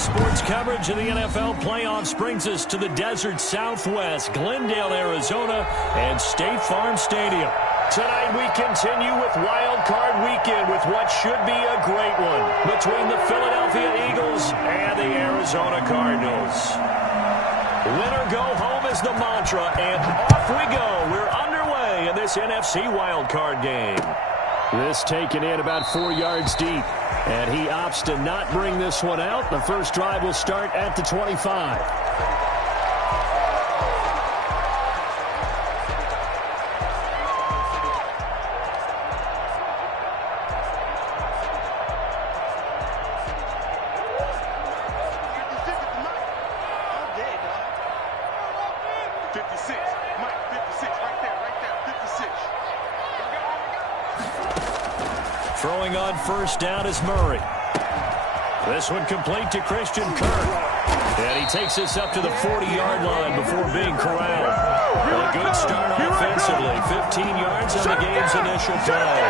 Sports coverage of the NFL playoffs brings us to the desert Southwest, Glendale, Arizona, and State Farm Stadium. Tonight we continue with Wild Card Weekend with what should be a great one between the Philadelphia Eagles and the Arizona Cardinals. Win or go home is the mantra, and off we go. We're underway in this NFC Wild Card game. This taken in about 4 yards deep. And he opts to not bring this one out. The first drive will start at the 25. Throwing on first down is Murray. This one complete to Christian Kirk. And he takes this up to the 40-yard line before being corralled. Well, a good start offensively. 15 yards on the game's initial play.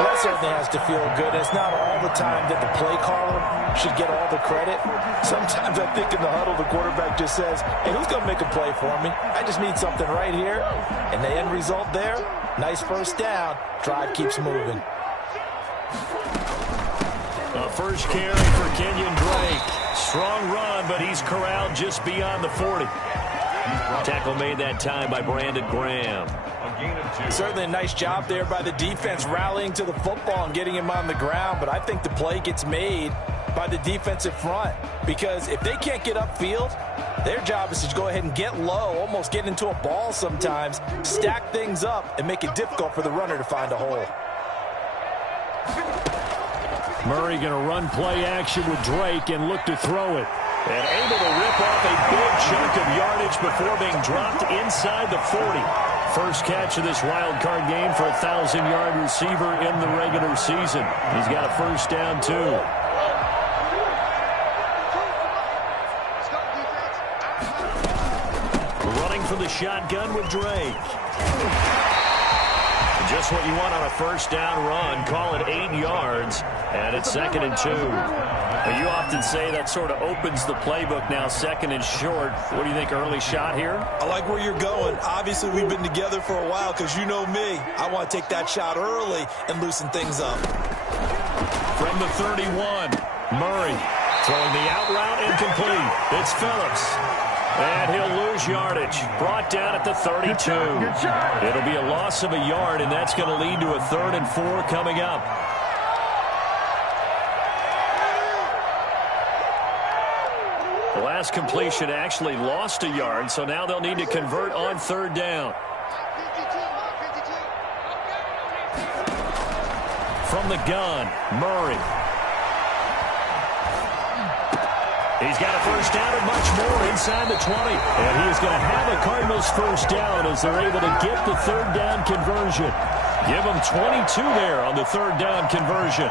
Well, that certainly has to feel good. It's not all the time that the play caller should get all the credit. Sometimes I think in the huddle, the quarterback just says, hey, who's going to make a play for me? I just need something right here. And the end result there, nice first down. Drive keeps moving. A first carry for Kenyon Drake. Strong run, but he's corralled just beyond the 40. Tackle made that time by Brandon Graham. Certainly a nice job there by the defense rallying to the football and getting him on the ground, but I think the play gets made by the defensive front because if they can't get upfield, their job is to go ahead and get low, almost get into a ball sometimes, stack things up, and make it difficult for the runner to find a hole. Murray going to run play action with Drake and look to throw it. And able to rip off a big chunk of yardage before being dropped inside the 40. First catch of this wild card game for a 1,000-yard receiver in the regular season. He's got a first down, too. Running for the shotgun with Drake. Just what you want on a first down run. Call it 8 yards, and it's 2nd and 2. But you often say that sort of opens the playbook now, 2nd and short. What do you think, early shot here? I like where you're going. Obviously, we've been together for a while because you know me. I want to take that shot early and loosen things up. From the 31, Murray throwing the out route incomplete. It's Phillips. And he'll lose yardage. Brought down at the 32. It'll be a loss of a yard, and that's going to lead to a 3rd and 4 coming up. The last completion actually lost a yard, so now they'll need to convert on 3rd down. From the gun, Murray. He's got a first down and much more inside the 20. And he is going to have a Cardinals first down as they're able to get the 3rd down conversion. Give them 22 there on the 3rd down conversion.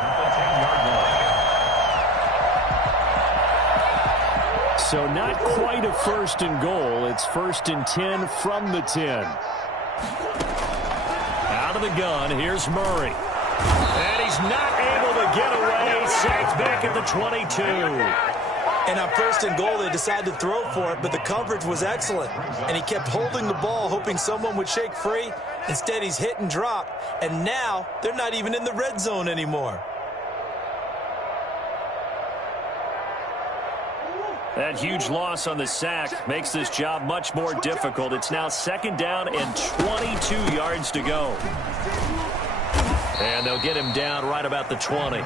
So not quite a 1st and goal. It's 1st and 10 from the 10. Out of the gun, here's Murray. And he's not able to get away. Sacked back at the 22. And on 1st and goal, they decided to throw for it, but the coverage was excellent. And he kept holding the ball, hoping someone would shake free. Instead, he's hit and drop. And now, they're not even in the red zone anymore. That huge loss on the sack makes this job much more difficult. It's now 2nd down and 22 yards to go. And they'll get him down right about the 20.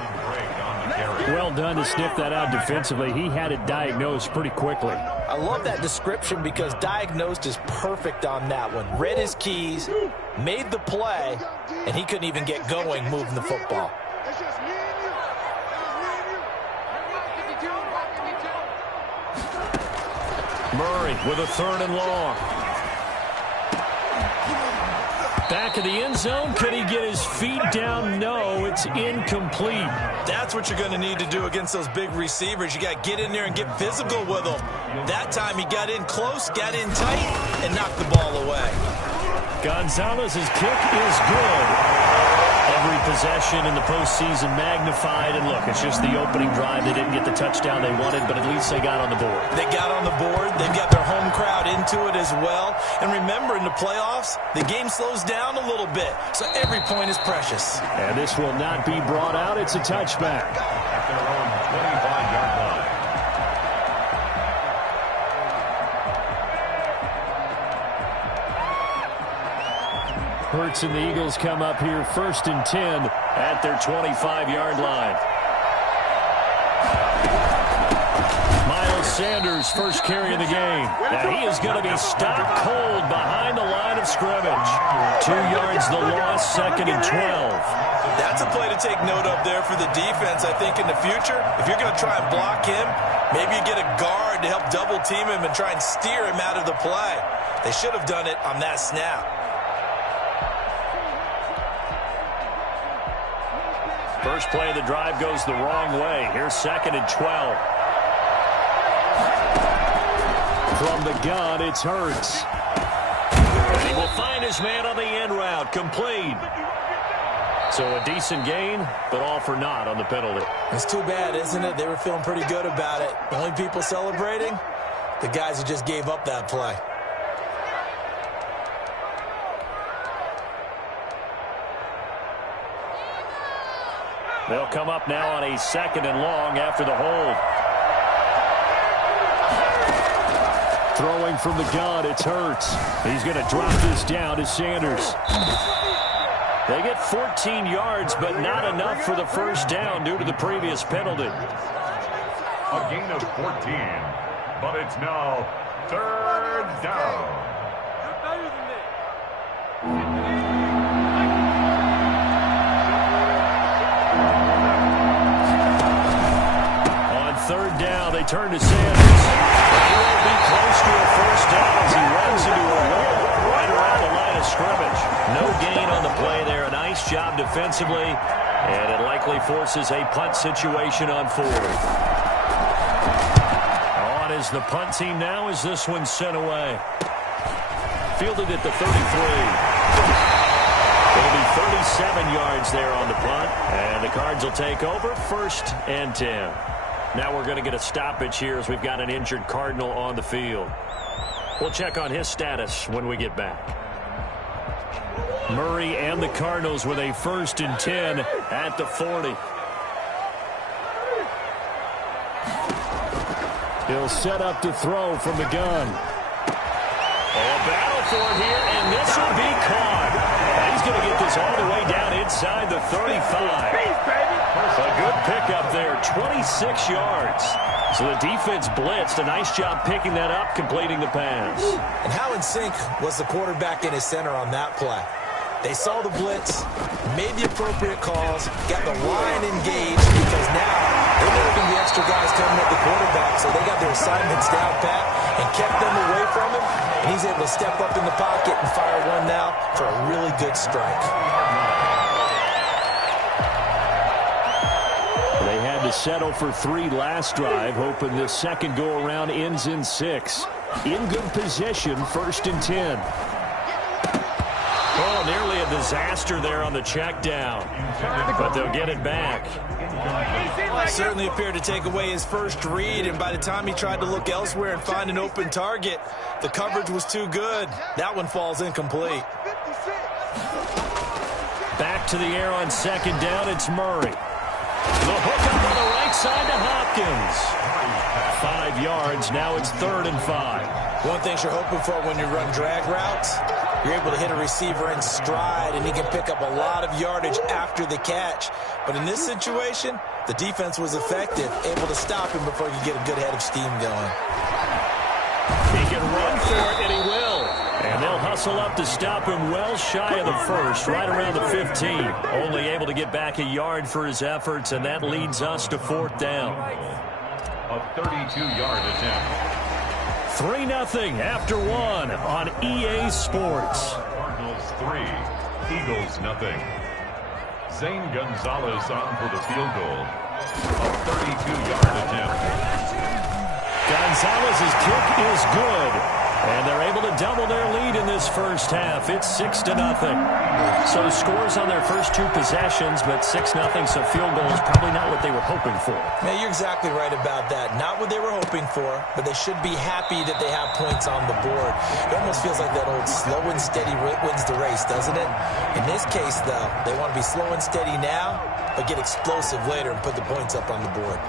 Well done to sniff that out defensively. He had it diagnosed pretty quickly. I love that description because diagnosed is perfect on that one. Read his keys, made the play, and he couldn't even get going moving the football. Murray with a 3rd and long. Back of the end zone. Could he get his feet down? No, it's incomplete. That's what you're going to need to do against those big receivers. You got to get in there and get physical with them. That time he got in close, got in tight, and knocked the ball away. Gonzalez's kick is good. Every possession in the postseason magnified. And look, it's just the opening drive. They didn't get the touchdown they wanted, but at least they got on the board. They got on the board. They've got their home crowd into it as well. And remember, in the playoffs, the game slows down a little bit, so every point is precious. And this will not be brought out. It's a touchback. At their own 25-yard line. Hurts and the Eagles come up here 1st and 10 at their 25-yard line. Miles Sanders first carry of the game. Now he is going to be stopped cold behind the line of scrimmage. 2 yards the loss, 2nd and 12. That's a play to take note of there for the defense. I think in the future, if you're going to try and block him, maybe you get a guard to help double team him and try and steer him out of the play. They should have done it on that snap. First play of the drive goes the wrong way. Here's 2nd and 12. From the gun, it's Hurts. And he will find his man on the end route. Complete. So a decent gain, but all for naught on the penalty. It's too bad, isn't it? They were feeling pretty good about it. The only people celebrating, the guys who just gave up that play. They'll come up now on a 2nd and long after the hold. Throwing from the gun, it's Hurts. He's going to drop this down to Sanders. They get 14 yards, but not enough for the first down due to the previous penalty. A gain of 14, but it's now 3rd down. On 3rd down, they turn to Sanders. He will be close to a first down as he runs into a wall right around the line of scrimmage. No gain on the play there. A nice job defensively, and it likely forces a punt situation on 4th. On is the punt team now as this one's sent away. Fielded at the 33. It'll be 37 yards there on the punt, and the Cards will take over 1st and 10. Now we're going to get a stoppage here as we've got an injured Cardinal on the field. We'll check on his status when we get back. Murray and the Cardinals with a 1st and 10 at the 40. He'll set up to throw from the gun. A battle for it here, and this will be caught. And he's going to get this all the way down inside the 35. A good pickup there, 26 yards. So the defense blitzed. A nice job picking that up, completing the pass. And how in sync was the quarterback and his center on that play? They saw the blitz, made the appropriate calls, got the line engaged, because now they're going to be extra guys coming at the quarterback. So they got their assignments down pat and kept them away from him. And he's able to step up in the pocket and fire one now for a really good strike. They had to settle for 3 last drive, hoping this second go-around ends in 6. In good position, 1st and 10. Oh, nearly a disaster there on the check down, but they'll get it back. Certainly appeared to take away his first read, and by the time he tried to look elsewhere and find an open target, the coverage was too good. That one falls incomplete. Back to the air on 2nd down, it's Murray. The hook up on the right side to Hopkins. 5 yards, now it's 3rd and 5. One thing you're hoping for when you run drag routes, you're able to hit a receiver in stride, and he can pick up a lot of yardage after the catch. But in this situation, the defense was effective, able to stop him before you get a good head of steam going. He can run for it, and he will. And they'll hustle up to stop him well shy of the 1st, right around the 15. Only able to get back a yard for his efforts, and that leads us to 4th down. A 32-yard attempt. 3-0 after 1 on EA Sports. Cardinals 3, Eagles 0. Zane Gonzalez on for the field goal. A 32-yard attempt. Gonzalez's kick is good. And they're able to double their lead in this first half. It's 6-0. So scores on their first two possessions, but 6-0, so field goal is probably not what they were hoping for. Yeah, you're exactly right about that. Not what they were hoping for, but they should be happy that they have points on the board. It almost feels like that old slow and steady wins the race, doesn't it? In this case, though, they want to be slow and steady now, but get explosive later and put the points up on the board.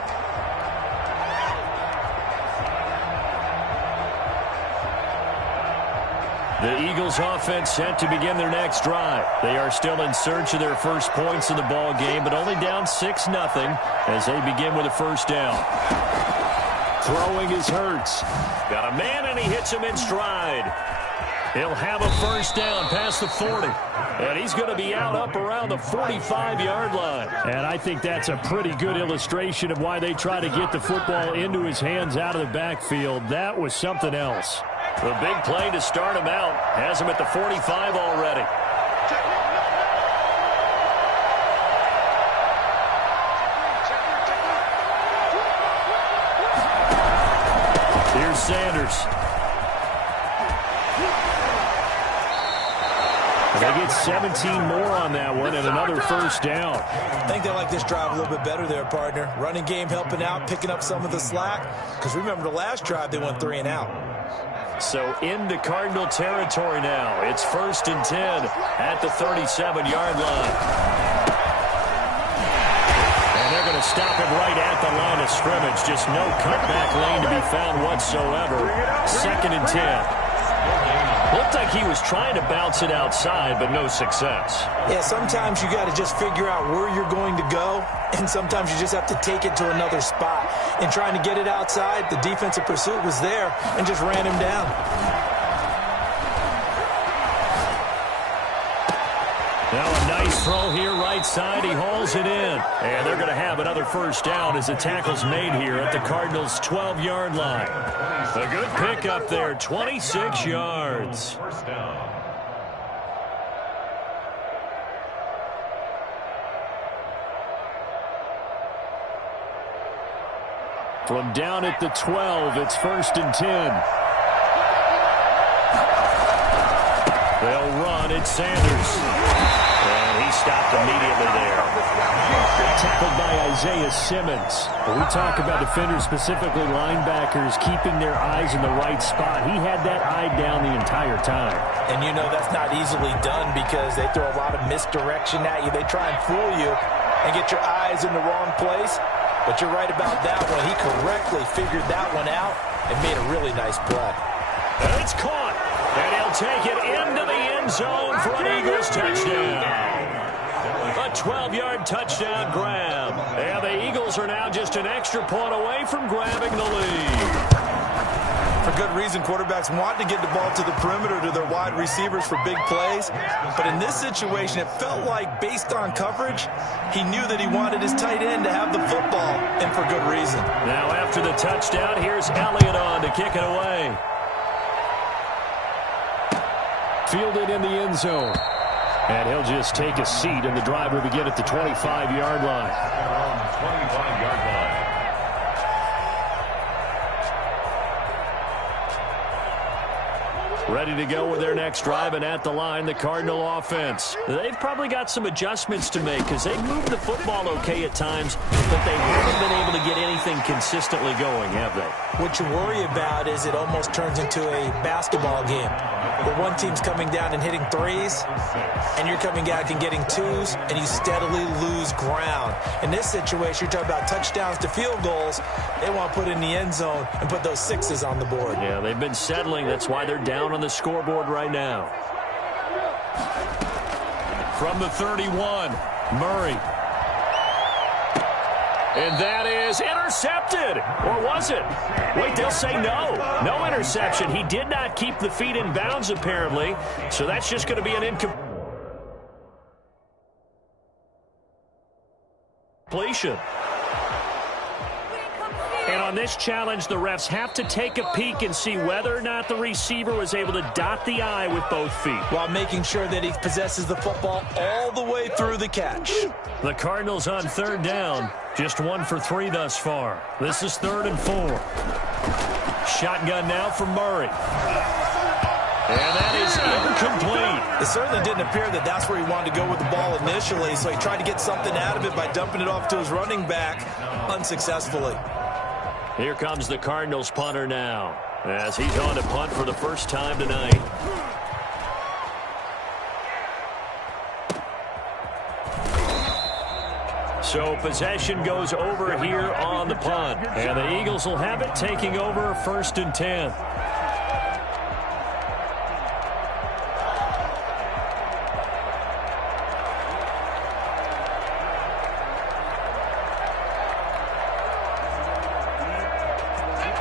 The Eagles offense set to begin their next drive. They are still in search of their first points in the ball game, but only down 6-0 as they begin with a first down. Throwing is Hurts. Got a man, and he hits him in stride. He'll have a first down past the 40. And he's going to be out up around the 45-yard line. And I think that's a pretty good illustration of why they try to get the football into his hands out of the backfield. That was something else. The big play to start him out has him at the 45 already. Here's Sanders. They get 17 more on that one and another first down. I think they like this drive a little bit better there, partner. Running game helping out, picking up some of the slack. Because remember, the last drive they went 3 and out. So into Cardinal territory now. It's 1st and 10 at the 37-yard line. And they're going to stop him right at the line of scrimmage. Just no cutback lane to be found whatsoever. 2nd and 10. Looked like he was trying to bounce it outside, but no success. Yeah, sometimes you got to just figure out where you're going to go, and sometimes you just have to take it to another spot. And trying to get it outside, the defensive pursuit was there and just ran him down. Now a nice throw here right side. He hauls it in. And they're going to have another first down as the tackle's made here at the Cardinals' 12-yard line. A good pick up there, 26 yards. First down. From down at the 12, it's 1st and 10. They'll run. It's Sanders. And he stopped immediately there. Tackled by Isaiah Simmons. When we talk about defenders, specifically linebackers, keeping their eyes in the right spot, he had that eye down the entire time. And you know that's not easily done because they throw a lot of misdirection at you. They try and fool you and get your eyes in the wrong place. But you're right about that one. He correctly figured that one out and made a really nice play. And it's caught. And he'll take it into the end zone for an Eagles touchdown. A 12-yard touchdown grab. And the Eagles are now just an extra point away from grabbing the lead. For good reason, quarterbacks want to get the ball to the perimeter to their wide receivers for big plays. But in this situation, it felt like, based on coverage, he knew that he wanted his tight end to have the football, and for good reason. Now after the touchdown, here's Elliott on to kick it away. Fielded in the end zone. And he'll just take a seat, and the drive will begin at the 25-yard line. 25-yard line. Ready to go with their next drive, and at the line, the Cardinal offense. They've probably got some adjustments to make because they've moved the football okay at times, but they haven't been able to get anything consistently going, have they? What you worry about is it almost turns into a basketball game where one team's coming down and hitting threes, and you're coming out and getting twos, and you steadily lose ground. In this situation, you're talking about touchdowns to field goals. They want to put in the end zone and put those sixes on the board. Yeah, they've been settling. That's why they're down on the scoreboard right now. From the 31, Murray. And that is intercepted. Or was it? Wait, they'll say no. No interception. He did not keep the feet in bounds, apparently. So that's just going to be an incompletion. And on this challenge, the refs have to take a peek and see whether or not the receiver was able to dot the I with both feet, while making sure that he possesses the football all the way through the catch. The Cardinals on third down, just 1 for 3 thus far. This is 3rd and 4. Shotgun now for Murray. And that is incomplete. It certainly didn't appear that that's where he wanted to go with the ball initially, so he tried to get something out of it by dumping it off to his running back unsuccessfully. Here comes the Cardinals punter now, as he's on to punt for the first time tonight. So possession goes over here on the punt, and the Eagles will have it, taking over 1st and 10.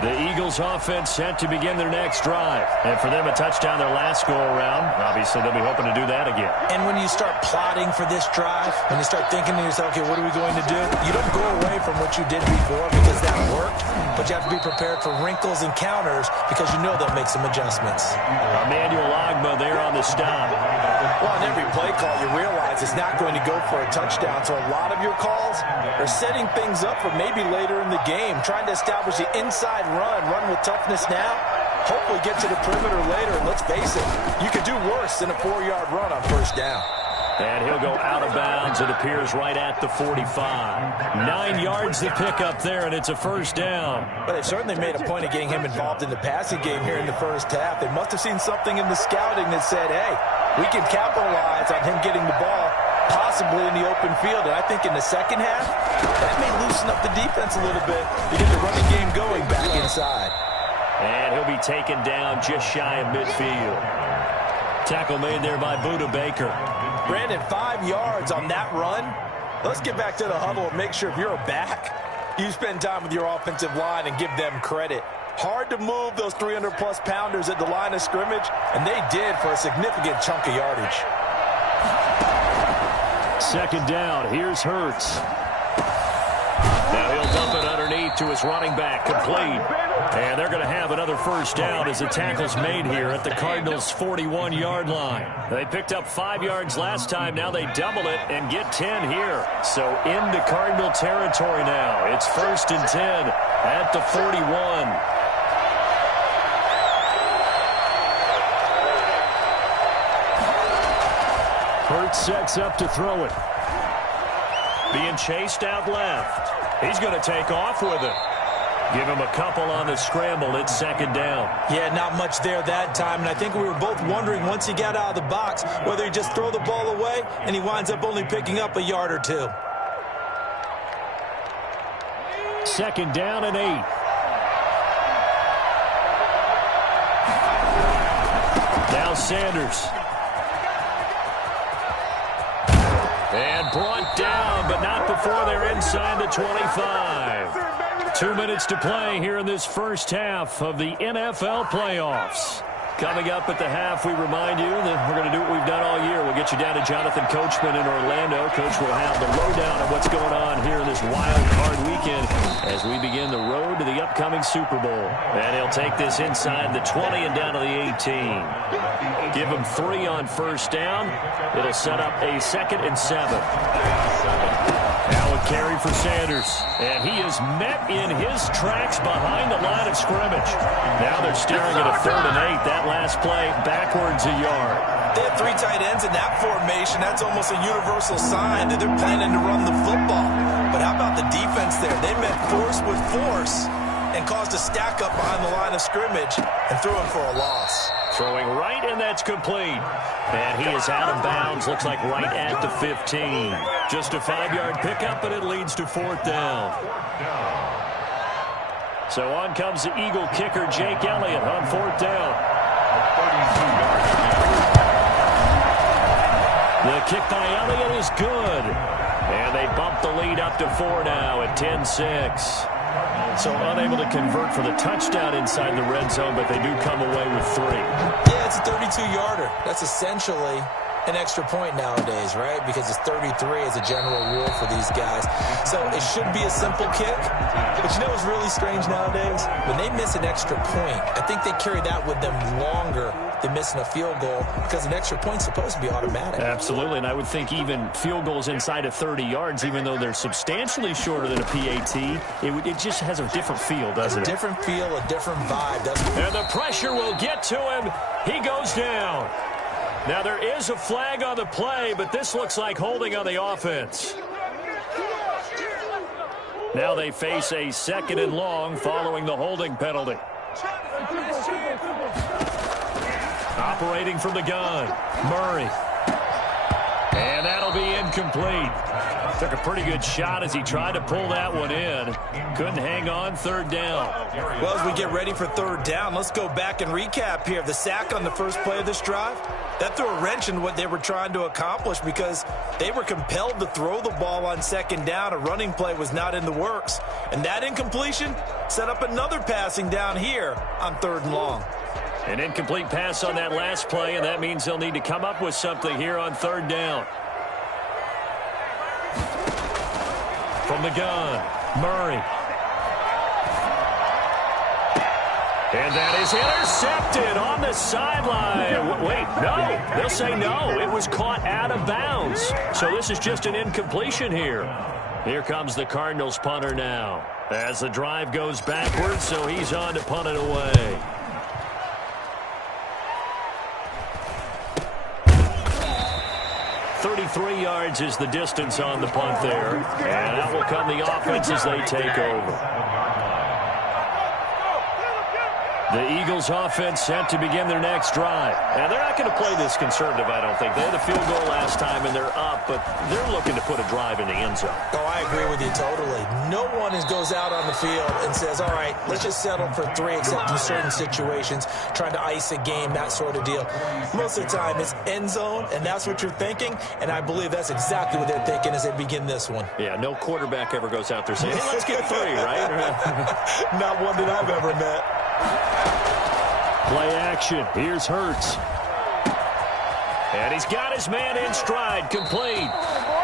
The Eagles offense set to begin their next drive. And for them, a touchdown their last go-around. Obviously, they'll be hoping to do that again. And when you start plotting for this drive, when you start thinking to yourself, okay, what are we going to do? You don't go away from what you did before because that worked, but you have to be prepared for wrinkles and counters because you know they'll make some adjustments. Emmanuel Ogbah there on the stop. Well, on every play call, you realize it's not going to go for a touchdown, so a lot of your calls are setting things up for maybe later in the game, trying to establish the inside run with toughness now, hopefully get to the perimeter later, and let's face it, you could do worse than a 4-yard run on 1st down. And he'll go out of bounds. It appears right at the 45. 9 yards to pick up there, and it's a 1st down. But they've certainly made a point of getting him involved in the passing game here in the 1st half. They must have seen something in the scouting that said, hey, we can capitalize on him getting the ball possibly in the open field. And I think in the 2nd half, that may loosen up the defense a little bit to get the running game going back inside. And he'll be taken down just shy of midfield. Tackle made there by Budda Baker. Brandon, 5 yards on that run. Let's get back to the huddle and make sure if you're a back, you spend time with your offensive line and give them credit. Hard to move those 300-plus pounders at the line of scrimmage, and they did for a significant chunk of yardage. 2nd down. Here's Hurts. Now he'll dump it underneath to his running back, complete. And they're going to have another 1st down as the tackle's made here at the Cardinals' 41-yard line. They picked up 5 yards last time. Now they double it and get 10 here. So into Cardinal territory now. It's 1st and 10 at the 41. Hurts sets up to throw it. Being chased out left. He's going to take off with it. Give him a couple on the scramble. It's 2nd down. Yeah, not much there that time. And I think we were both wondering once he got out of the box whether he just throw the ball away and he winds up only picking up a yard or 2. 2nd down and 8. Now Sanders. And brought down, but not before they're inside the 25. 2 minutes to play here in this 1st half of the NFL playoffs. Coming up at the half, we remind you that we're going to do what we've done all year. We'll get you down to Jonathan Coachman in Orlando. Coach will have the lowdown of what's going on here in this wild card weekend as we begin the road to the upcoming Super Bowl. And he'll take this inside the 20 and down to the 18. Give him 3 on 1st down. It'll set up a 2nd and 7. Now a carry for Sanders. And he is met in his tracks behind the line of scrimmage. Now they're staring at a 3rd and 8. That last play backwards a yard. They have 3 tight ends in that formation. That's almost a universal sign that they're planning to run the football. But how about the defense there? They met force with force and caused a stack up behind the line of scrimmage and threw him for a loss. Throwing right, and that's complete. And he is out of bounds, looks like right at the 15. Just a 5-yard pickup, and it leads to 4th down. So on comes the Eagle kicker, Jake Elliott, on 4th down. The kick by Elliott is good. And they bump the lead up to 4 now at 10-6. So unable to convert for the touchdown inside the red zone, but they do come away with 3. Yeah, it's a 32-yarder. That's essentially an extra point nowadays, right? Because it's 33 as a general rule for these guys. So it should be a simple kick. But you know what's really strange nowadays? When they miss an extra point, I think they carry that with them longer than missing a field goal because an extra point's supposed to be automatic. Absolutely, and I would think even field goals inside of 30 yards, even though they're substantially shorter than a PAT, it just has a different feel, doesn't it? A different feel, a different vibe, doesn't it? And the pressure will get to him. He goes down. Now, there is a flag on the play, but this looks like holding on the offense. Now they face a 2nd and long following the holding penalty. Operating from the gun, Murray. And that'll be incomplete. Took a pretty good shot as he tried to pull that one in. Couldn't hang on, 3rd down. Well, as we get ready for 3rd down, let's go back and recap here. The sack on the first play of this drive, that threw a wrench in what they were trying to accomplish because they were compelled to throw the ball on 2nd down. A running play was not in the works. And that incompletion set up another passing down here on 3rd and long. An incomplete pass on that last play, and that means they'll need to come up with something here on 3rd down. From the gun, Murray. And that is intercepted on the sideline. Wait, no. They'll say no. It was caught out of bounds. So this is just an incompletion here. Here comes the Cardinals punter now. As the drive goes backwards, so he's on to punt it away. .33 yards is the distance on the punt there. And out will come the offense as they take over. The Eagles offense set to begin their next drive. And they're not going to play this conservative, I don't think. They had a field goal last time, and they're up, but they're looking to put a drive in the end zone. Oh, I agree with you totally. No one goes out on the field and says, all right, let's just settle for 3, except in certain situations, trying to ice a game, that sort of deal. Most of the time, it's end zone, and that's what you're thinking, and I believe that's exactly what they're thinking as they begin this one. Yeah, no quarterback ever goes out there saying, hey, let's get 3, right? Not one that I've ever met. Play action. Here's Hurts. And he's got his man in stride, complete.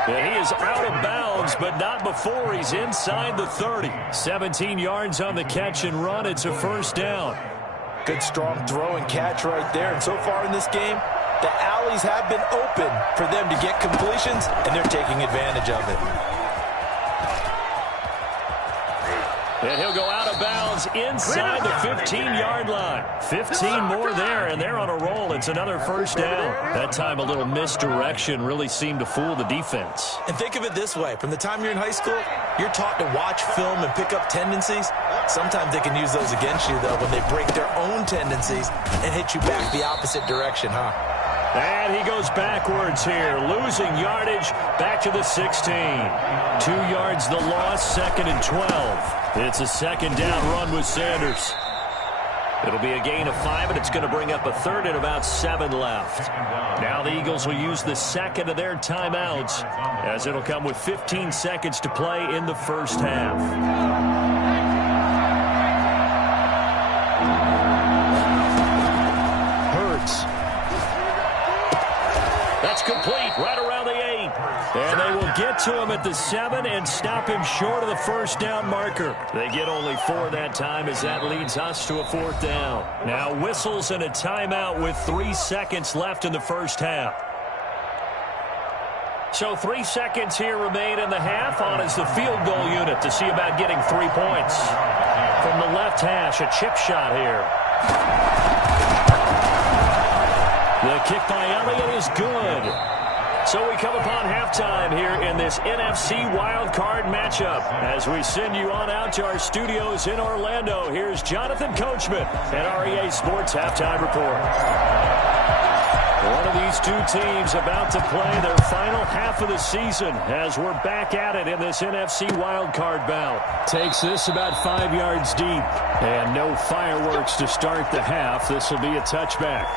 And he is out of bounds, but not before he's inside the 30. 17 yards on the catch and run. It's a 1st down. Good, strong throw and catch right there. And so far in this game, the alleys have been open for them to get completions, and they're taking advantage of it. And he'll go out of bounds inside the 15-yard line. 15 more there, and they're on a roll. It's another 1st down. That time a little misdirection really seemed to fool the defense. And think of it this way. From the time you're in high school, you're taught to watch film and pick up tendencies. Sometimes they can use those against you, though, when they break their own tendencies and hit you back the opposite direction, huh? And he goes backwards here, losing yardage back to the 16. 2 yards the loss, 2nd and 12. It's a 2nd down run with Sanders. It'll be a gain of 5, and it's going to bring up a 3rd and about 7 left. Now the Eagles will use the 2nd of their timeouts, as it'll come with 15 seconds to play in the 1st half. That's complete, right around the 8. And they will get to him at the 7 and stop him short of the 1st down marker. They get only 4 that time, as that leads us to a 4th down. Now whistles and a timeout with 3 seconds left in the 1st half. So 3 seconds here remain in the half. On is the field goal unit to see about getting 3 points. From the left hash, a chip shot here. The kick by Elliott is good. So we come upon halftime here in this NFC wildcard matchup. As we send you on out to our studios in Orlando, here's Jonathan Coachman at REA Sports Halftime Report. One of these two teams about to play their final half of the season as we're back at it in this NFC wildcard bout. Takes this about 5 yards deep. And no fireworks to start the half. This will be a touchback.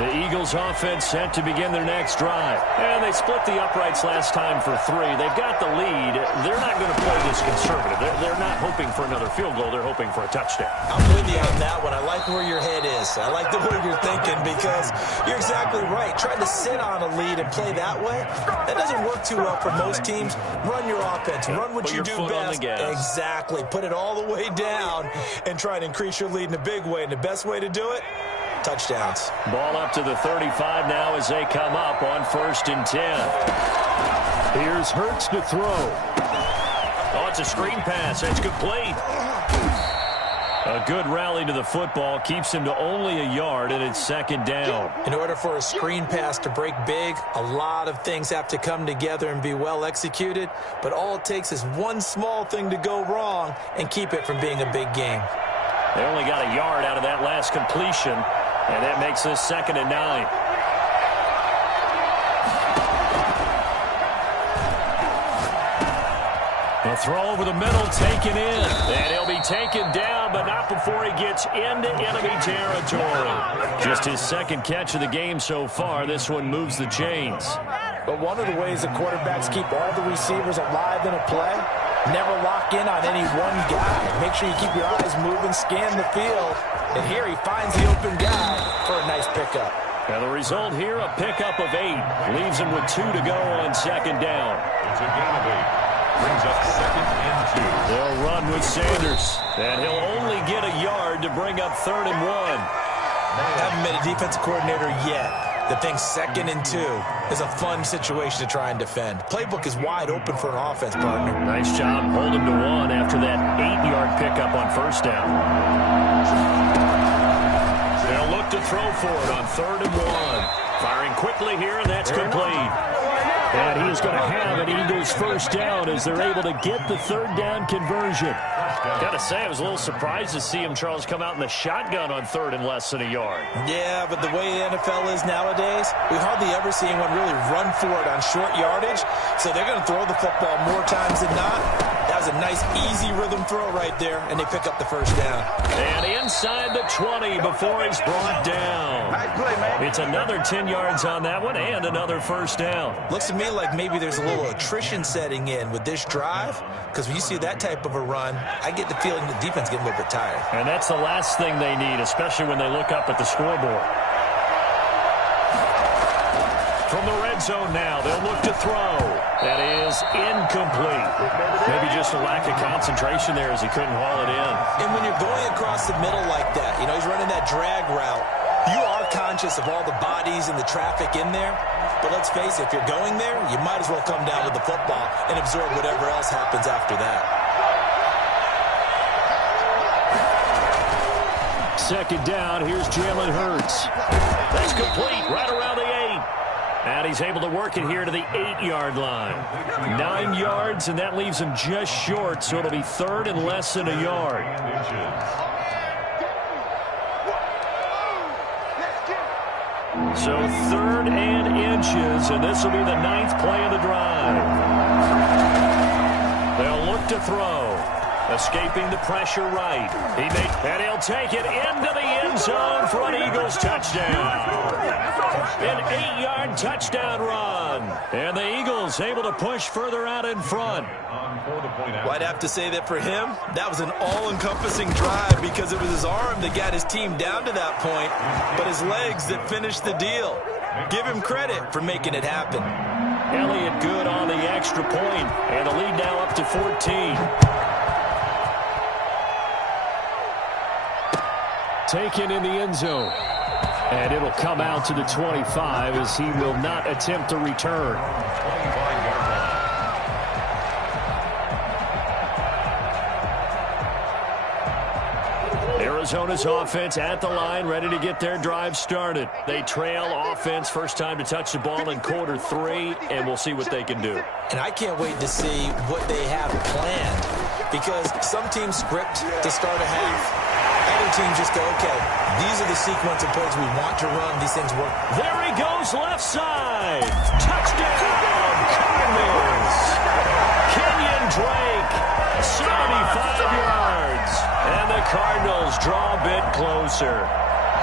The Eagles offense set to begin their next drive. And they split the uprights last time for 3. They've got the lead. They're not going to play this conservative. They're not hoping for another field goal. They're hoping for a touchdown. I'm with you on that one. I like where your head is. I like the way you're thinking because you're exactly right. Trying to sit on a lead and play that way, that doesn't work too well for most teams. Run your offense. Run what you do best. Exactly. Put it all the way down and try and increase your lead in a big way. And the best way to do it, touchdowns. Ball up to the 35 now as they come up on 1st and 10. Here's Hurts to throw. Oh, it's a screen pass. That's complete. A good rally to the football keeps him to only a yard, and it's 2nd down. In order for a screen pass to break big, a lot of things have to come together and be well executed, but all it takes is one small thing to go wrong and keep it from being a big game. They only got a yard out of that last completion, and that makes this 2nd and 9. A throw over the middle, taken in. And he'll be taken down, but not before he gets into enemy territory. Just his 2nd catch of the game so far. This one moves the chains. But one of the ways the quarterbacks keep all the receivers alive in a play, never lock in on any one guy. Make sure you keep your eyes moving, scan the field. And here he finds the open guy for a nice pickup. And the result here, a pickup of 8. Leaves him with 2 to go on 2nd down. It's a gain of 8. Brings up 2nd and 2. They'll run with Sanders. And he'll only get a yard to bring up 3rd and 1. Haven't met a defensive coordinator yet that thinks 2nd and 2 is a fun situation to try and defend. Playbook is wide open for an offense, partner. Nice job holding to 1 after that 8-yard pickup on 1st down. They'll look to throw for it on 3rd and 1. Firing quickly here, and that's complete. And he is going to have an Eagles 1st down as they're able to get the 3rd down conversion. Got to say, I was a little surprised to see him, Charles, come out in the shotgun on 3rd and less than a yard. Yeah, but the way the NFL is nowadays, we hardly ever see anyone really run for it on short yardage. So they're going to throw the football more times than not. That was a nice, easy rhythm throw right there, and they pick up the 1st down. And inside the 20 before he's brought down. Nice play, man. It's another 10 yards on that one and another 1st down. Looks to me like maybe there's a little attrition setting in with this drive, because when you see that type of a run, I get the feeling the defense getting a little bit tired. And that's the last thing they need, especially when they look up at the scoreboard. From the red zone now, they'll look to throw. That is incomplete. Maybe just a lack of concentration there as he couldn't haul it in. And when you're going across the middle like that, you know, he's running that drag route, you are conscious of all the bodies and the traffic in there. But let's face it, if you're going there, you might as well come down with the football and absorb whatever else happens after that. 2nd down, here's Jalen Hurts. That's complete, right around the 8. And he's able to work it here to the 8-yard line. 9 yards, and that leaves him just short, so it'll be 3rd and less than a yard. So 3rd and inches, and this will be the 9th play of the drive. They'll look to throw. Escaping the pressure right. And he'll take it into the end zone for an Eagles touchdown. An 8-yard touchdown run. And the Eagles able to push further out in front. Well, I'd have to say that for him, that was an all-encompassing drive because it was his arm that got his team down to that point, but his legs that finished the deal. Give him credit for making it happen. Elliott good on the extra point, and the lead now up to 14. Taken in the end zone. And it'll come out to the 25 as he will not attempt to return. Arizona's offense at the line, ready to get their drive started. They trail offense, first time to touch the ball in quarter 3, and we'll see what they can do. And I can't wait to see what they have planned, because some teams script to start a half. Other teams just go, okay, these are the sequence of plays we want to run. These things work. There he goes, left side. Touchdown, Cardinals. Kenyon Drake, 75 yards. And the Cardinals draw a bit closer.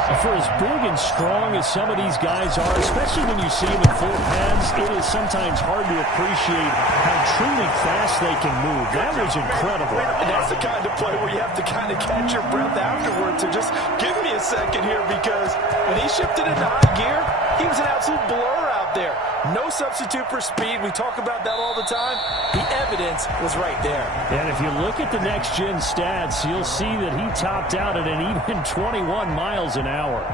For as big and strong as some of these guys are, especially when you see them in full pads, it is sometimes hard to appreciate how truly fast they can move. That was incredible. And that's the kind of play where you have to kind of catch your breath afterwards. So just give me a second here, because when he shifted into high gear, he was an absolute blur out there. No substitute for speed. We talk about that all the time. The evidence was right there. And if you look at the next-gen stats, you'll see that he topped out at an even 21 miles an hour.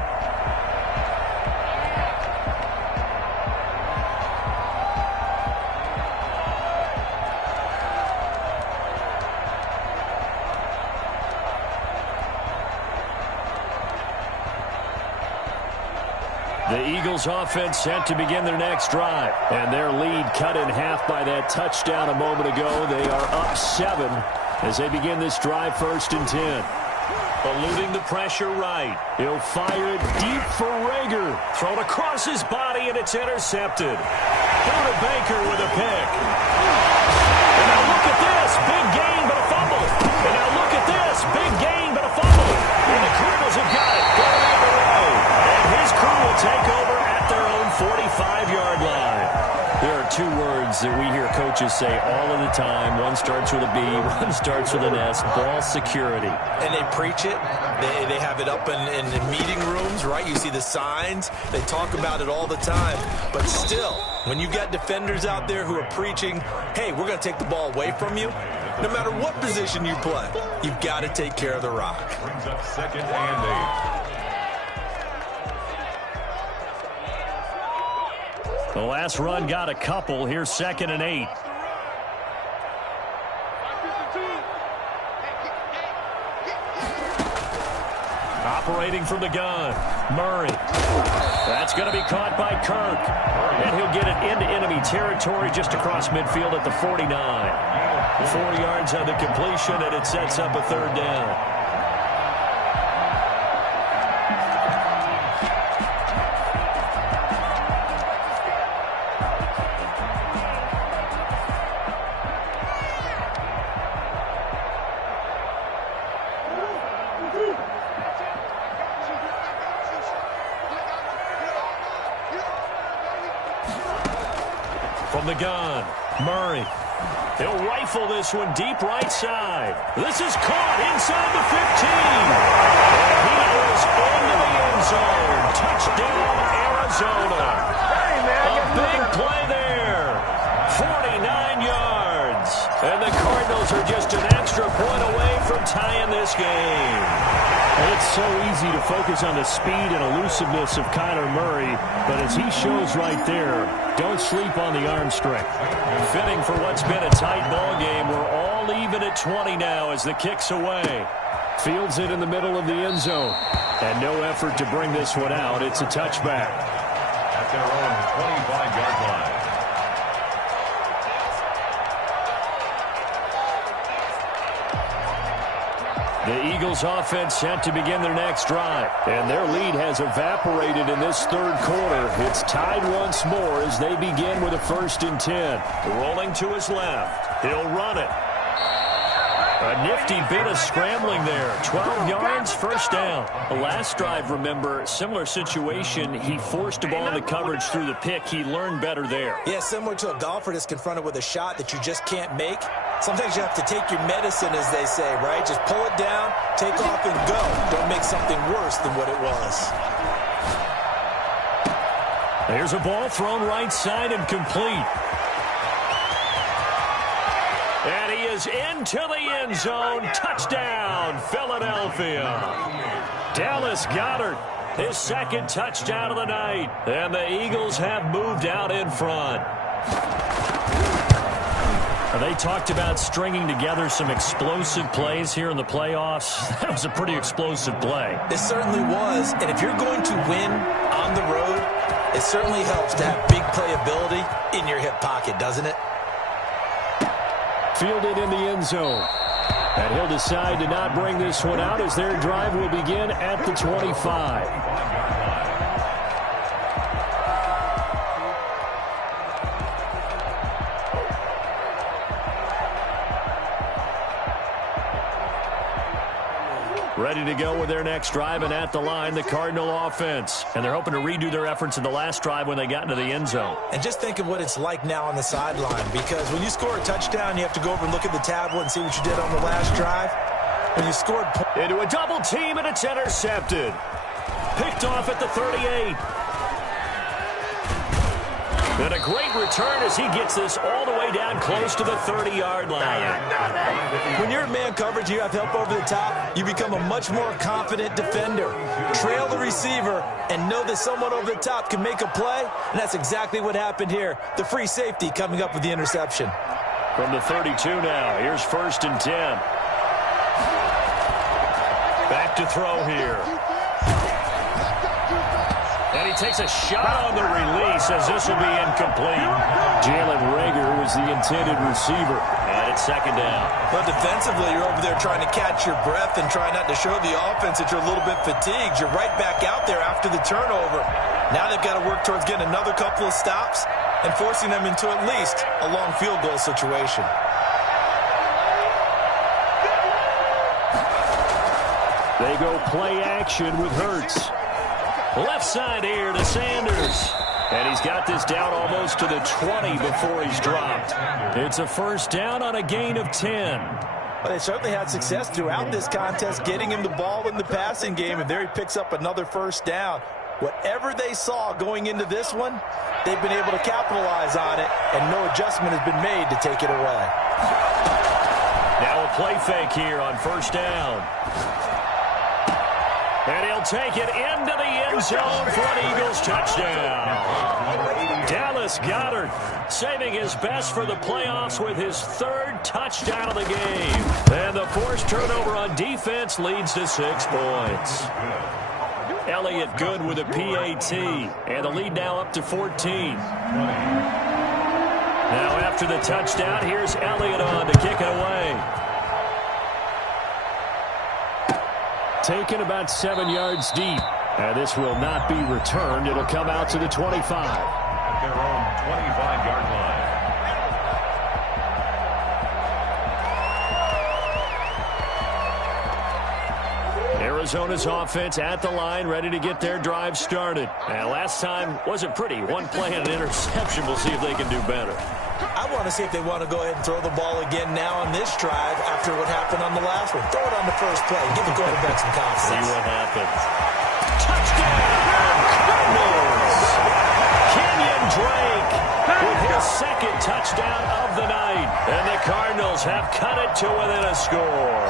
The Eagles offense set to begin their next drive. And their lead cut in half by that touchdown a moment ago. They are up 7 as they begin this drive, 1st and 10. Eluding the pressure right. He'll fire it deep for Rager. Thrown across his body, and it's intercepted. Buda Baker with a pick. And now look at this. Big gain, but a fumble. And now look at this. Big gain, but a fumble. And the Cardinals have got it. Going on the road. And his crew will take over at their own 45-yard line. There are 2 words that we hear coaches say all of the time. One starts with a B, one starts with an S. Ball security. And they preach it. They have it up in meeting rooms, right? You see the signs. They talk about it all the time. But still, when you got defenders out there who are preaching, hey, we're going to take the ball away from you, no matter what position you play, you've got to take care of the rock. Brings up 2nd and 8. The last run got a couple. Here's 2nd and 8. Operating from the gun, Murray. That's going to be caught by Kirk. And he'll get it into enemy territory just across midfield at the 49. 4 yards on the completion, and it sets up a 3rd down. From the gun, Murray. He'll rifle this one deep right side. This is caught inside the 15. And he is into the end zone. Touchdown, Arizona. A big play there. 49 yards. And the Cardinals are just an extra point away from tying this game. And it's so easy to focus on the speed and elusiveness of Kyler Murray, but as he shows right there, don't sleep on the arm strength. Fitting for what's been a tight ball game. We're all even at 20 now as the kick's away. Fields it in the middle of the end zone. And no effort to bring this one out. It's a touchback. At their own 25-yard line. The Eagles offense set to begin their next drive. And their lead has evaporated in this 3rd quarter. It's tied once more as they begin with a 1st and 10. Rolling to his left. He'll run it. A nifty bit of scrambling there. 12 yards, 1st down. The last drive, remember, similar situation. He forced a ball in the coverage through the pick. He learned better there. Yeah, similar to a golfer that's confronted with a shot that you just can't make. Sometimes you have to take your medicine, as they say, right? Just pull it down, take off, and go. Don't make something worse than what it was. There's a ball thrown right side and complete. And he is into the end zone. Touchdown, Philadelphia. Dallas Goedert, his 2nd touchdown of the night. And the Eagles have moved out in front. They talked about stringing together some explosive plays here in the playoffs. That was a pretty explosive play. It certainly was. And if you're going to win on the road, it certainly helps to have big playability in your hip pocket, doesn't it? Fielded in the end zone. And he'll decide to not bring this one out as their drive will begin at the 25. Ready to go with their next drive, and at the line, the Cardinal offense. And they're hoping to redo their efforts in the last drive when they got into the end zone. And just think of what it's like now on the sideline, because when you score a touchdown, you have to go over and look at the tablet and see what you did on the last drive. When you scored into a double team, and it's intercepted. Picked off at the 38. And a great return as he gets this all the way down close to the 30-yard line. When you're in man coverage, you have help over the top, you become a much more confident defender. Trail the receiver and know that someone over the top can make a play, and that's exactly what happened here. The free safety coming up with the interception. From the 32 now, here's 1st and 10. Back to throw here. And he takes a shot on the release as this will be incomplete. Jalen Reagor was the intended receiver. And it's 2nd down. But defensively, you're over there trying to catch your breath and trying not to show the offense that you're a little bit fatigued. You're right back out there after the turnover. Now they've got to work towards getting another couple of stops and forcing them into at least a long field goal situation. They go play action with Hurts. Left side here to Sanders. And he's got this down almost to the 20 before he's dropped. It's a 1st down on a gain of 10. Well, they certainly had success throughout this contest getting him the ball in the passing game, and there he picks up another 1st down. Whatever they saw going into this one, they've been able to capitalize on it, and no adjustment has been made to take it away. Now a play fake here on 1st down. And he'll take it into the end zone for an Eagles touchdown. Dallas Goedert saving his best for the playoffs with his 3rd touchdown of the game. And the forced turnover on defense leads to 6 points. Elliott good with a PAT. And the lead now up to 14. Now after the touchdown, here's Elliott on to kick it away. Taken about 7 yards deep. And this will not be returned. It'll come out to the 25. At their own 25-yard line. Arizona's offense at the line, ready to get their drive started. And last time wasn't pretty. One play and an interception. We'll see if they can do better. I want to see if they want to go ahead and throw the ball again now on this drive after what happened on the last one. Throw it on the first play. Give the quarterback some confidence. See what happens. Touchdown, Cardinals! Kenyon Drake with his 2nd touchdown of the night. And the Cardinals have cut it to within a score.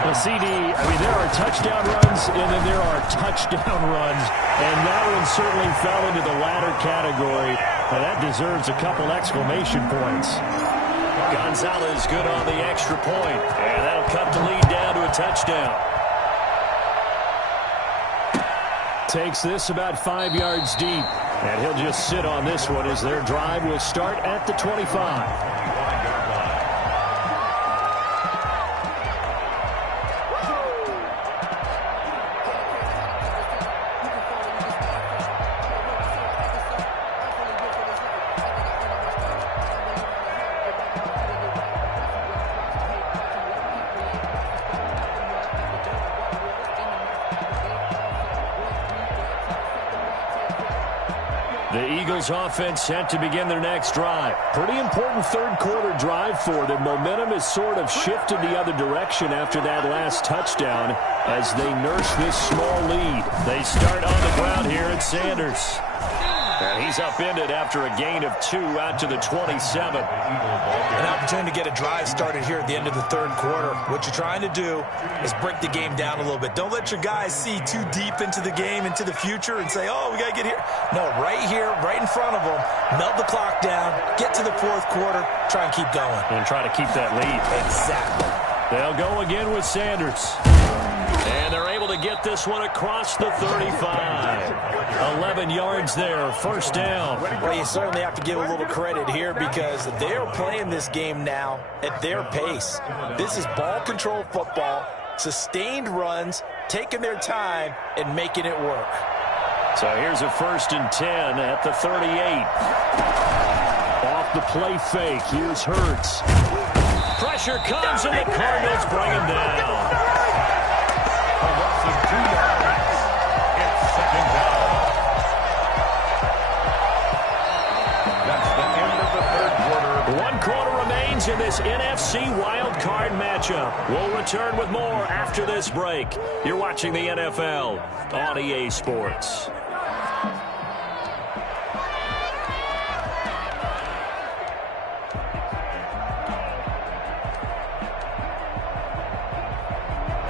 Well, CD, I mean, there are touchdown runs, and then there are touchdown runs. And that one certainly fell into the latter category. Now, that deserves a couple exclamation points. Gonzalez good on the extra point. And that'll cut the lead down to a touchdown. Takes this about 5 yards deep. And he'll just sit on this one as their drive will start at the 25. Offense set to begin their next drive. Pretty important 3rd quarter drive for them. Momentum has sort of shifted the other direction after that last touchdown as they nurse this small lead. They start on the ground here at Sanders. And he's upended after a gain of 2 out to the 27. An opportunity to get a drive started here at the end of the 3rd quarter. What you're trying to do is break the game down a little bit. Don't let your guys see too deep into the game, into the future, and say, oh, we got to get here. No, right here, right in front of them, melt the clock down, get to the 4th quarter, try and keep going. And try to keep that lead. Exactly. They'll go again with Sanders. And they're able to get this one across the 35. 11 yards there, 1st down. Well, you certainly have to give a little credit here because they're playing this game now at their pace. This is ball control football, sustained runs, taking their time and making it work. So here's a 1st and 10 at the 38. Off the play fake, here's Hurts. Pressure comes and the Cardinals bring him down. remains in this NFC Wild Card matchup. We'll return with more after this break. You're watching the NFL on EA Sports.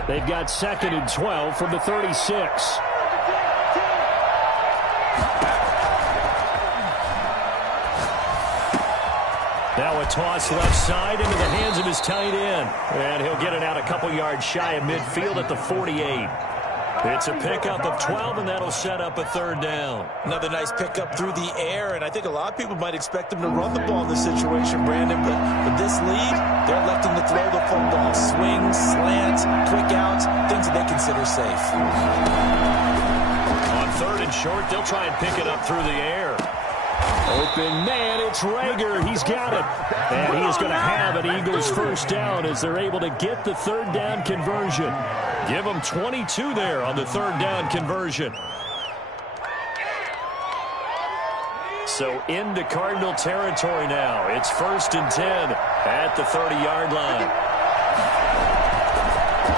They've got 2nd and 12 from the 36. Now a toss left side into the hands of his tight end. And he'll get it out a couple yards shy of midfield at the 48. It's a pickup of 12, and that'll set up a 3rd down. Another nice pickup through the air, and I think a lot of people might expect him to run the ball in this situation, Brandon, but with this lead, they're electing to throw the football. Swings, slants, quick outs, things that they consider safe. On 3rd and short, they'll try and pick it up through the air. Open man, it's Reagor. He's got it. And he is going to have an Eagles 1st down as they're able to get the 3rd down conversion. Give them 22 there on the 3rd down conversion. So into Cardinal territory now. It's 1st and 10 at the 30-yard line.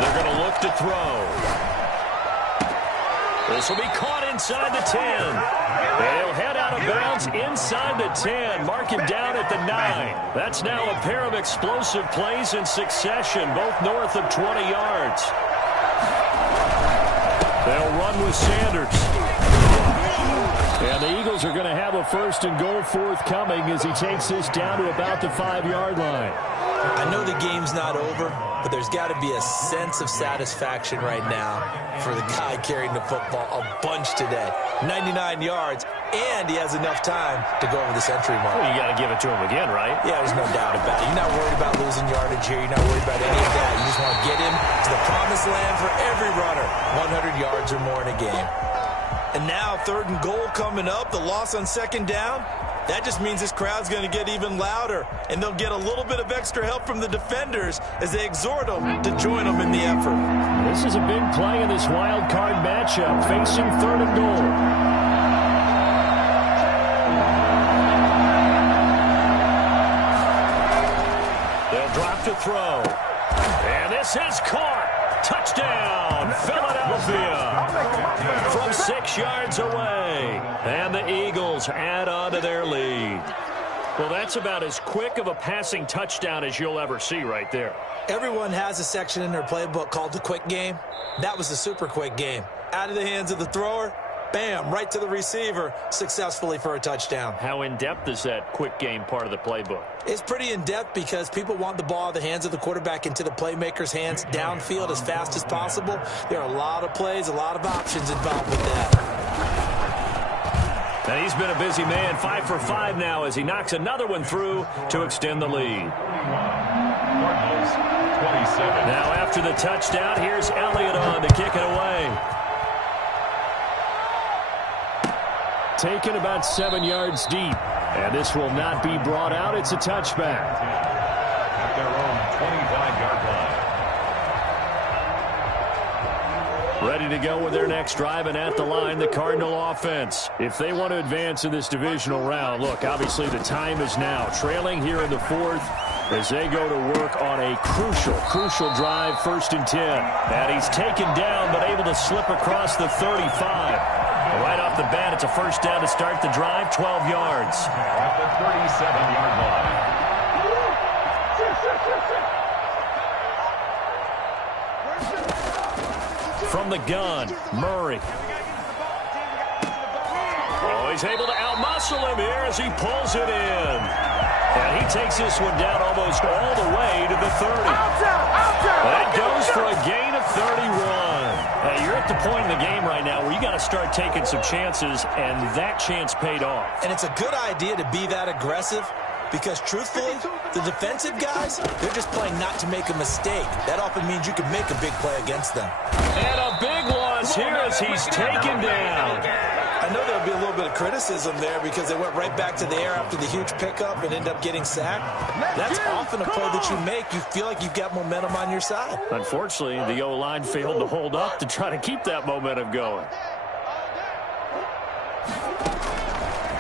They're going to look to throw. This will be caught inside the 10. They'll head out of bounds inside the 10. Mark him down at the 9. That's now a pair of explosive plays in succession, both north of 20 yards. They'll run with Sanders. And the Eagles are going to have a 1st and goal forthcoming as he takes this down to about the 5-yard line. I know the game's not over, but there's got to be a sense of satisfaction right now for the guy carrying the football a bunch today. 99 yards, and he has enough time to go over the century mark. Well, you got to give it to him again, right? Yeah, there's no doubt about it. You're not worried about losing yardage here. You're not worried about any of that. You just want to get him to the promised land for every runner. 100 yards or more in a game. And now 3rd and goal coming up. The loss on 2nd down. That just means this crowd's going to get even louder, and they'll get a little bit of extra help from the defenders as they exhort them to join them in the effort. This is a big play in this wild card matchup, facing 3rd and goal. They'll drop to throw. And this is caught. Touchdown, Philadelphia. From 6 yards away. And the Eagles add on to their lead. Well, that's about as quick of a passing touchdown as you'll ever see right there. Everyone has a section in their playbook called the quick game. That was the super quick game. Out of the hands of the thrower, bam, right to the receiver, successfully for a touchdown. How in-depth is that quick game part of the playbook? It's pretty in-depth because people want the ball out of the hands of the quarterback into the playmaker's hands downfield as fast as possible. There are a lot of plays, a lot of options involved with that. And he's been a busy man, 5 for 5 now as he knocks another one through to extend the lead. Cardinals, 27. Now after the touchdown, here's Elliott on to kick it away. Taken about 7 yards deep. And this will not be brought out. It's a touchback. At their own 25-yard line. Ready to go with their next drive, and at the line, the Cardinal offense. If they want to advance in this divisional round, look, obviously the time is now. Trailing here in the 4th as they go to work on a crucial drive, 1st and 10. And he's taken down, but able to slip across the 35. Right off the bat, it's a 1st down to start the drive, 12 yards. At the 37-yard line. From the gun, Murray. Oh, he's able to outmuscle him here as he pulls it in. And he takes this one down almost all the way to the 30. That goes for a gain of 31. You're at the point in the game right now where you got to start taking some chances, and that chance paid off. And it's a good idea to be that aggressive because, truthfully, the defensive guys, they're just playing not to make a mistake. That often means you can make a big play against them. And a big loss here as he's taken down. I know there'll be a little bit of criticism there because they went right back to the air after the huge pickup and ended up getting sacked. That's often a play that you make. You feel like you've got momentum on your side. Unfortunately, the O-line failed to hold up to try to keep that momentum going.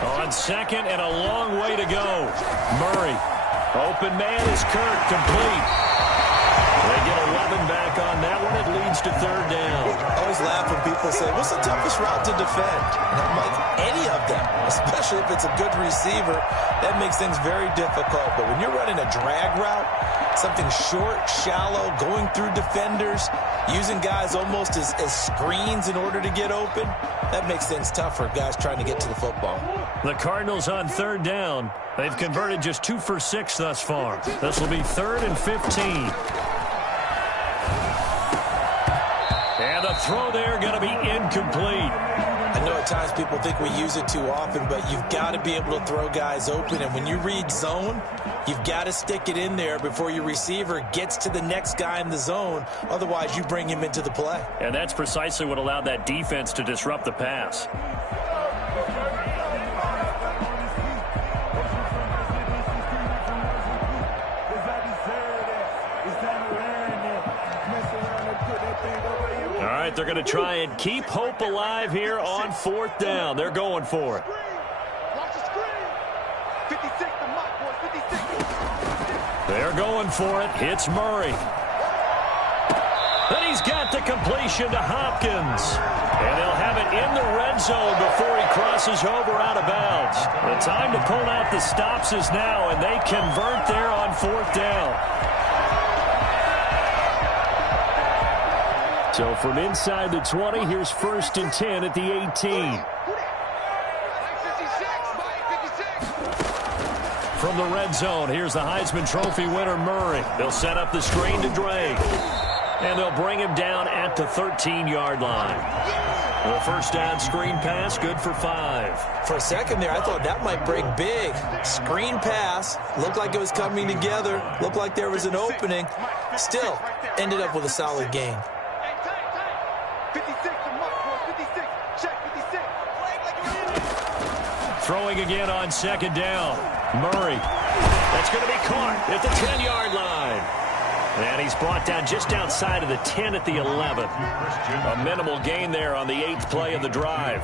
On 2nd and a long way to go. Murray Open man is Kirk, complete. They get 11 back on that one. It leads to third down. I always laugh when people say, what's the toughest route to defend? And I'm like, any of them, especially if it's a good receiver. That makes things very difficult. But when you're running a drag route, something short, shallow, going through defenders, using guys almost as screens in order to get open, that makes things tough for guys trying to get to the football. The Cardinals on third down. They've converted just 2 for 6 thus far. This will be 3rd and 15. And the throw there going to be incomplete. I know at times people think we use it too often, but you've got to be able to throw guys open. And when you read zone, you've got to stick it in there before your receiver gets to the next guy in the zone. Otherwise, you bring him into the play. And that's precisely what allowed that defense to disrupt the pass. All right, they're going to try and keep hope alive here on 4th down. They're going for it. They're going for it. It's Murray. Then he's got the completion to Hopkins. And they'll have it in the red zone before he crosses over out of bounds. The time to pull out the stops is now, and they convert there on 4th down. So from inside the 20, here's 1st and 10 at the 18. From the red zone, here's the Heisman Trophy winner, Murray. They'll set up the screen to Drake. And they'll bring him down at the 13-yard line. The first down screen pass, good for 5. For a second there, I thought that might break big. Screen pass, looked like it was coming together, looked like there was an opening. Still, ended up with a solid gain. Throwing again on 2nd down. Murray. That's going to be caught at the 10-yard line. And he's brought down just outside of the 10 at the 11. A minimal gain there on the 8th play of the drive.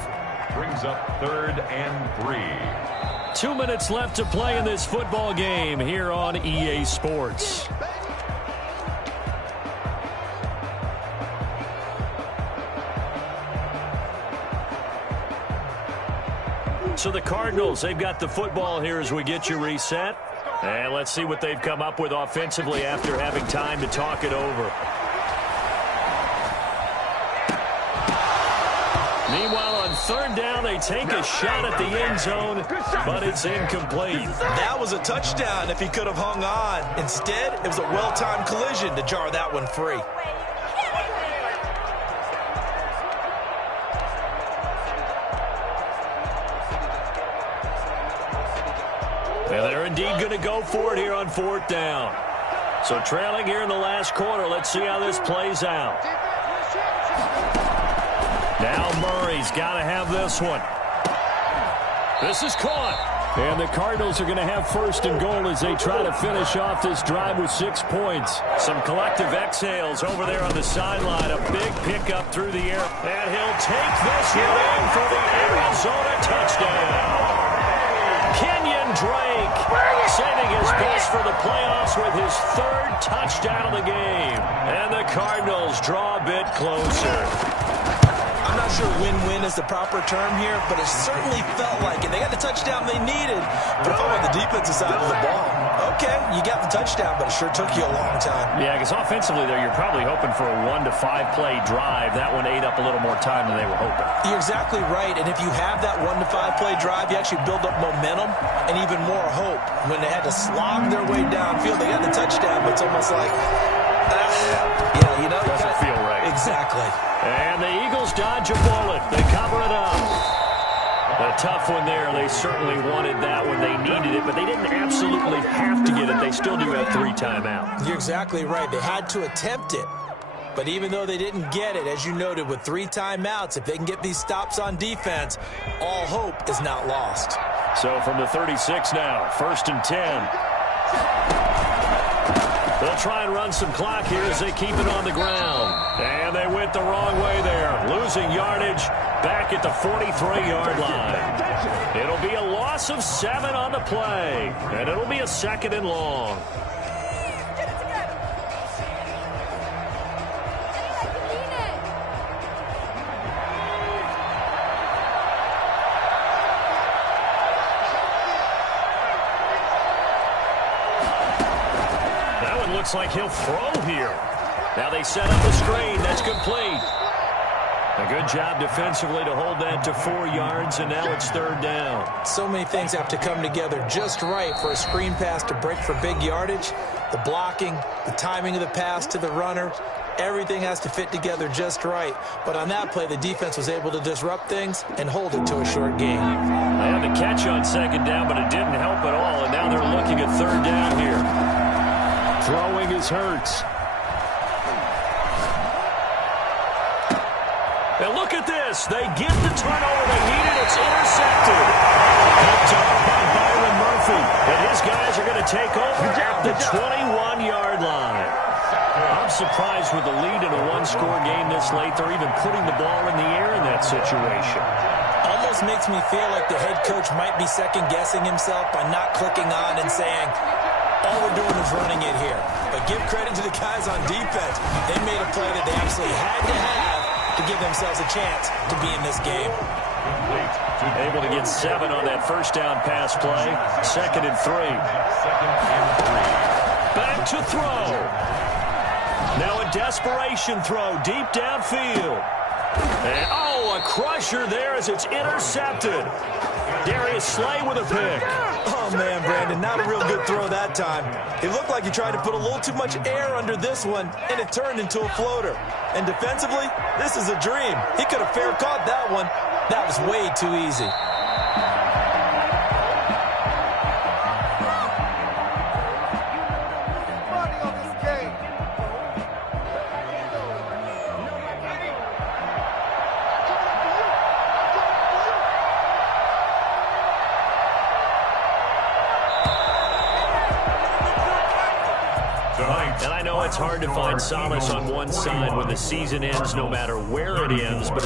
Brings up 3rd and 3. 2 minutes left to play in this football game here on EA Sports. So the Cardinals, they've got the football here as we get you reset. And let's see what they've come up with offensively after having time to talk it over. Meanwhile, on 3rd down, they take a shot at the end zone, but it's incomplete. That was a touchdown if he could have hung on. Instead, it was a well-timed collision to jar that one free. And they're indeed going to go for it here on 4th down. So trailing here in the last quarter. Let's see how this plays out. Now Murray's got to have this one. This is caught. And the Cardinals are going to have 1st and goal as they try to finish off this drive with 6 points. Some collective exhales over there on the sideline. A big pickup through the air. And he'll take this one in for the Arizona touchdown. Kenyon Drake saving his best for the playoffs with his 3rd touchdown of the game. And the Cardinals draw a bit closer. I'm not sure win-win is the proper term here, but it certainly felt like it. They got the touchdown they needed, but if I'm on the defensive side of the ball, okay, you got the touchdown, but it sure took you a long time. Yeah, because offensively there, you're probably hoping for a 1 to 5 play drive. That one ate up a little more time than they were hoping. You're exactly right, and if you have that 1 to 5 play drive, you actually build up momentum and even more hope. When they had to slog their way downfield, they got the touchdown, but it's almost like, yeah, you know, doesn't feel right. Exactly. And the Eagles dodge a bullet. They cover it up. A tough one there. They certainly wanted that when they needed it, but they didn't absolutely have to get it. They still do have 3 timeouts. You're exactly right. They had to attempt it. But even though they didn't get it, as you noted, with 3 timeouts, if they can get these stops on defense, all hope is not lost. So from the 36 now, 1st and 10. They'll try and run some clock here as they keep it on the ground. And they went the wrong way there, losing yardage back at the 43-yard line. It'll be a loss of 7 on the play, and it'll be a 2nd and long. Looks like he'll throw here. Now they set up a screen. That's complete. A good job defensively to hold that to 4 yards, and now it's 3rd down. So many things have to come together just right for a screen pass to break for big yardage. The blocking, the timing of the pass to the runner, everything has to fit together just right. But on that play, the defense was able to disrupt things and hold it to a short gain. They had the catch on 2nd down, but it didn't help at all, and now they're looking at 3rd down here. Throwing is Hurts. Now look at this. They get the turnover they needed. It's intercepted. Picked off by Byron Murphy. And his guys are going to take over at the 21-yard line. I'm surprised with the lead in a one-score game this late. They're even putting the ball in the air in that situation. Almost makes me feel like the head coach might be second-guessing himself by not clicking on and saying, all we're doing is running it here. But give credit to the guys on defense. They made a play that they absolutely had to have to give themselves a chance to be in this game. Able to get 7 on that 1st down pass play. 2nd and 3. Back to throw. Now a desperation throw deep downfield. And, a crusher there as it's intercepted. Darius Slay with a pick. Oh, man, Brandon, not a real good throw that time. It looked like he tried to put a little too much air under this one, and it turned into a floater. And defensively, this is a dream. He could have fair caught that one. That was way too easy. And I know it's hard to find solace on one side when the season ends, no matter where it ends, but